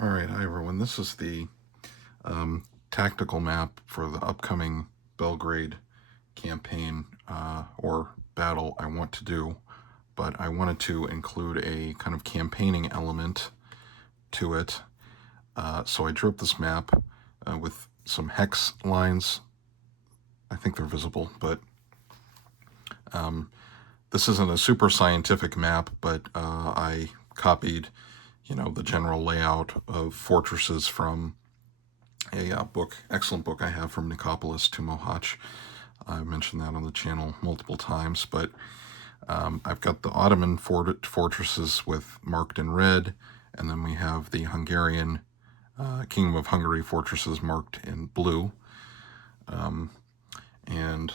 All right, hi everyone. This is the tactical map for the upcoming Belgrade campaign or battle I want to do, but I wanted to include a kind of campaigning element to it. So I drew up this map with some hex lines. I think they're visible, but this isn't a super scientific map, but I copied, the general layout of fortresses from a excellent book I have from Nicopolis to Mohacs. I've mentioned that on the channel multiple times, but I've got the Ottoman fortresses marked in red, and then we have the Hungarian Kingdom of Hungary fortresses marked in blue. And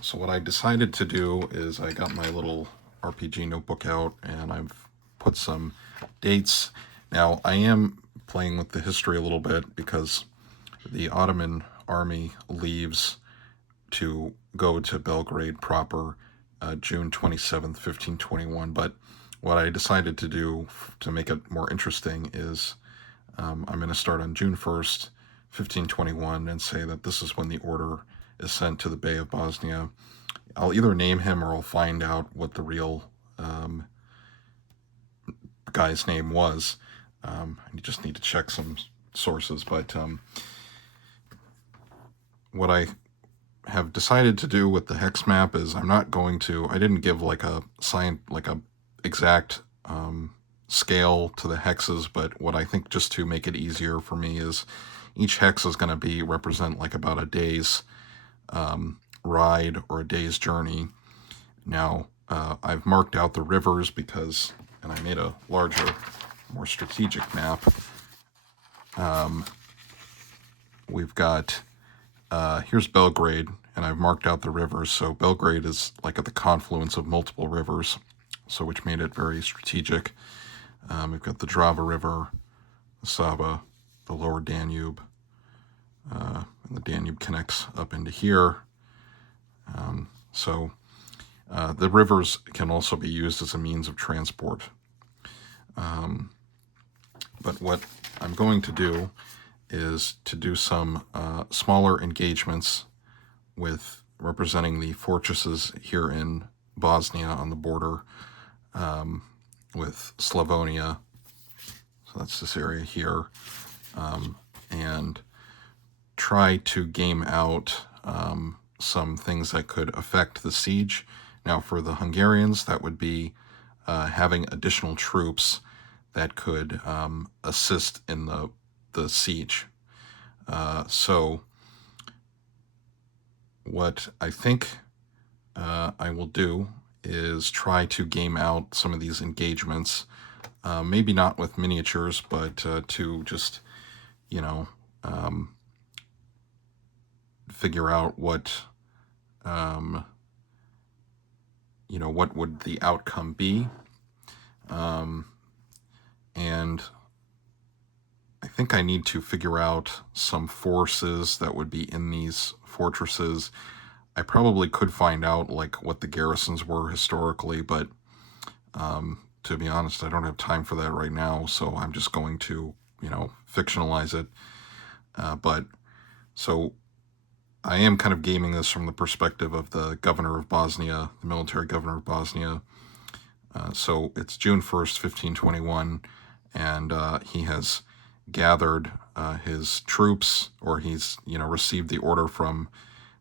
so what I decided to do is I got my little RPG notebook out, and I've put some dates. Now, I am playing with the history a little bit because the Ottoman army leaves to go to Belgrade proper June 27th, 1521. But what I decided to do to make it more interesting is I'm going to start on June 1st, 1521, and say that this is when the order is sent to the Bey of Bosnia. I'll either name him or I'll find out what the real guy's name was. I just need to check some sources, but what I have decided to do with the hex map is I didn't give like a exact scale to the hexes, but what I think just to make it easier for me is each hex is going to represent like about a day's ride or a day's journey. Now, I've marked out the rivers and I made a larger, more strategic map. We've got, here's Belgrade, and I've marked out the rivers. So Belgrade is like at the confluence of multiple rivers, so which made it very strategic. We've got the Drava River, the Sava, the lower Danube, and the Danube connects up into here. So the rivers can also be used as a means of transport. But what I'm going to do is to do some smaller engagements with representing the fortresses here in Bosnia on the border with Slavonia. So that's this area here. And try to game out some things that could affect the siege. Now, for the Hungarians, that would be having additional troops that could assist in the siege. So what I think I will do is try to game out some of these engagements, maybe not with miniatures, but to just, figure out what would the outcome be. And I think I need to figure out some forces that would be in these fortresses. I probably could find out like what the garrisons were historically, but to be honest, I don't have time for that right now, so I'm just going to, fictionalize it. But so I am kind of gaming this from the perspective of the governor of Bosnia, the military governor of Bosnia. So it's June 1st, 1521, and he has gathered his troops, or he's, received the order from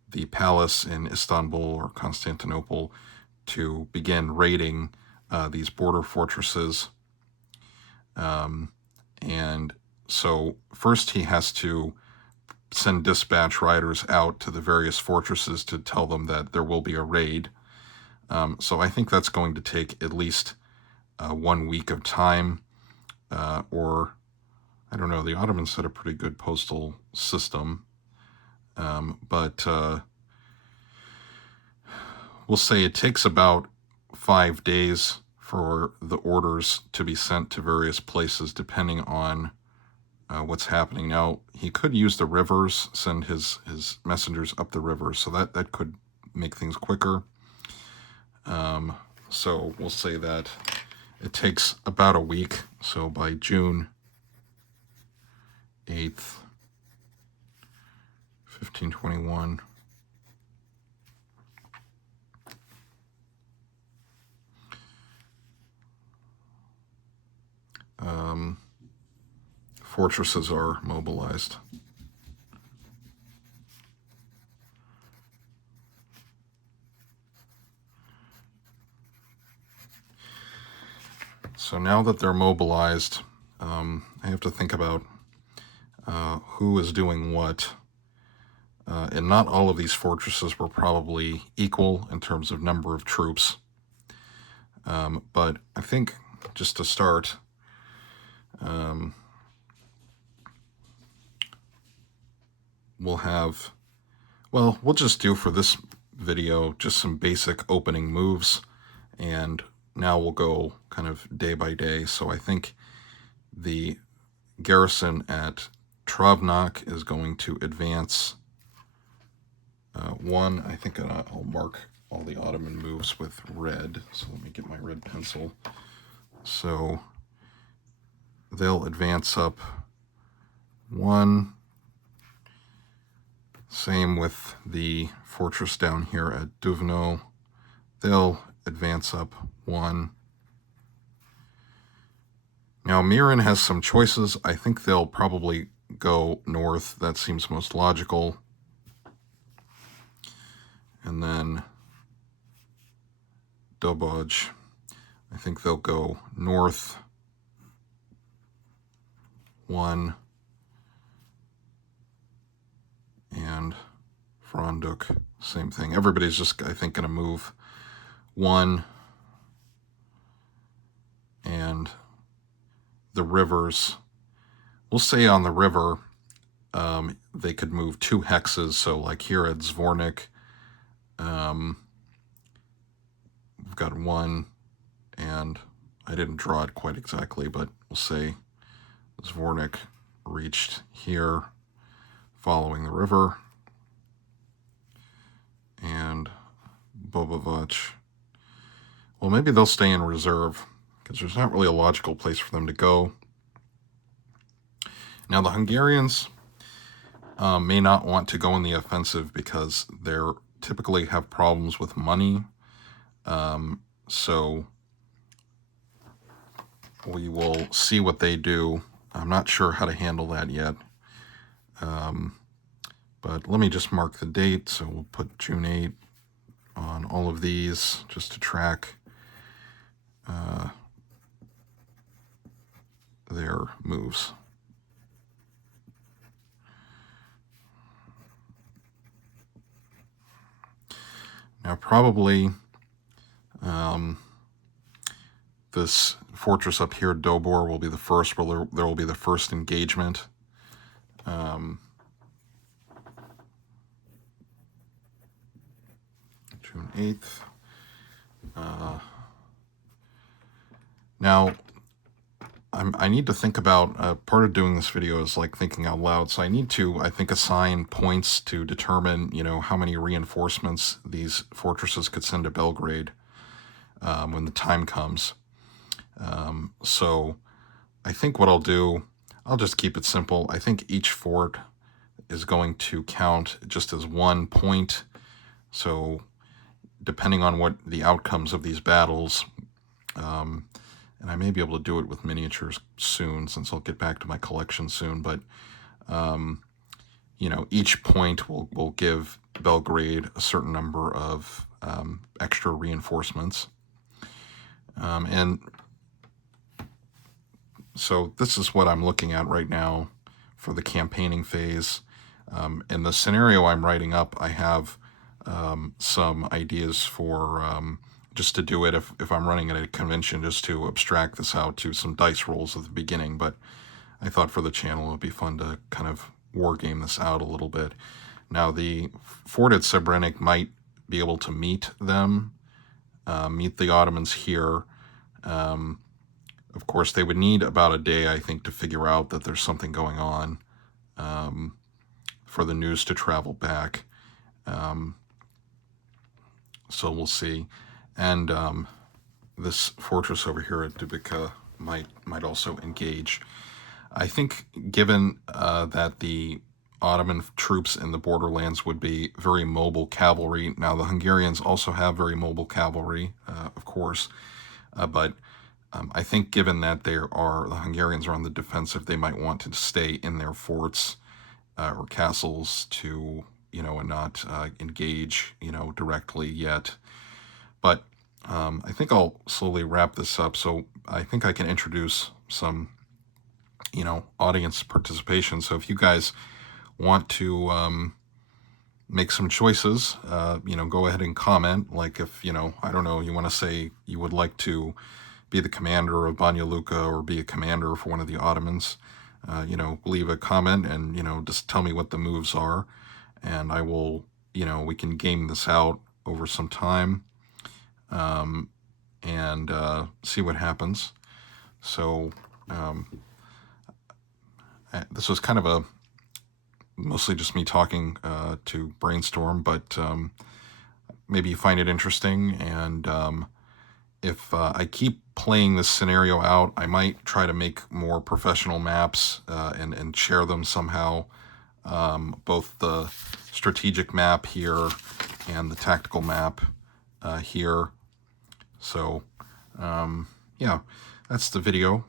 the palace in Istanbul or Constantinople to begin raiding these border fortresses. And so first he has to send dispatch riders out to the various fortresses to tell them that there will be a raid. So I think that's going to take at least 1 week of time, or I don't know, the Ottomans had a pretty good postal system, but we'll say it takes about 5 days for the orders to be sent to various places depending on what's happening. Now, he could use the rivers, send his messengers up the rivers, so that could make things quicker. So we'll say that it takes about a week. So by June 8th, 1521. Fortresses are mobilized. So now that they're mobilized, I have to think about who is doing what. And not all of these fortresses were probably equal in terms of number of troops. But I think, just to start, we'll just do for this video just some basic opening moves, and now we'll go kind of day by day. So I think the garrison at Travnik is going to advance one. I think I'll mark all the Ottoman moves with red. So let me get my red pencil. So they'll advance up 1. Same with the fortress down here at Duvno. They'll advance up 1. Now Miran has some choices. I think they'll probably go north. That seems most logical. And then Doboj, I think they'll go north 1. And Fronduk, same thing. Everybody's just, I think, going to move 1. And the rivers, we'll say on the river, they could move 2 hexes. So like here at Zvornik, we've got 1, and I didn't draw it quite exactly, but we'll say Zvornik reached here following the river, and Bobovac, well, maybe they'll stay in reserve because there's not really a logical place for them to go. Now the Hungarians may not want to go in the offensive because they're typically have problems with money. So we will see what they do. I'm not sure how to handle that yet. But let me just mark the date. So we'll put June 8 on all of these just to track their moves. Now probably this fortress up here, Dobor, will be the first. Where there will be the first engagement. June 8th. Now, I need to think about, part of doing this video is like thinking out loud. So I need to, I think, assign points to determine, how many reinforcements these fortresses could send to Belgrade when the time comes. So I think what I'll do, I'll just keep it simple. I think each fort is going to count just as 1 point. So depending on what the outcomes of these battles, and I may be able to do it with miniatures soon since I'll get back to my collection soon, but each point will give Belgrade a certain number of extra reinforcements. And so this is what I'm looking at right now for the campaigning phase. In the scenario I'm writing up, I have some ideas for just to do it if I'm running at a convention, just to abstract this out to some dice rolls at the beginning. But I thought for the channel it would be fun to kind of war game this out a little bit. Now the fort at Srebrenik might be able to meet them, meet the Ottomans here. Of course, they would need about a day, I think, to figure out that there's something going on for the news to travel back. So we'll see. And this fortress over here at Dubica might also engage. I think given that the Ottoman troops in the borderlands would be very mobile cavalry. Now, the Hungarians also have very mobile cavalry, of course, but I think given that the Hungarians are on the defensive, they might want to stay in their forts or castles to, and not engage, directly yet. But I think I'll slowly wrap this up. So I think I can introduce some, audience participation. So if you guys want to make some choices, go ahead and comment. Like if, I don't know, you want to say you would like to be the commander of Banja Luka or be a commander for one of the Ottomans, leave a comment and, just tell me what the moves are. And I will, we can game this out over some time and see what happens. So this was kind of a mostly just me talking to brainstorm, but maybe you find it interesting. And if I keep playing this scenario out, I might try to make more professional maps and share them somehow, both the strategic map here and the tactical map here. So yeah, that's the video.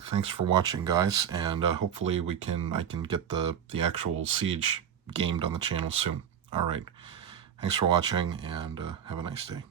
Thanks for watching, guys, and hopefully I can get the actual siege gamed on the channel soon. All right, thanks for watching, and have a nice day.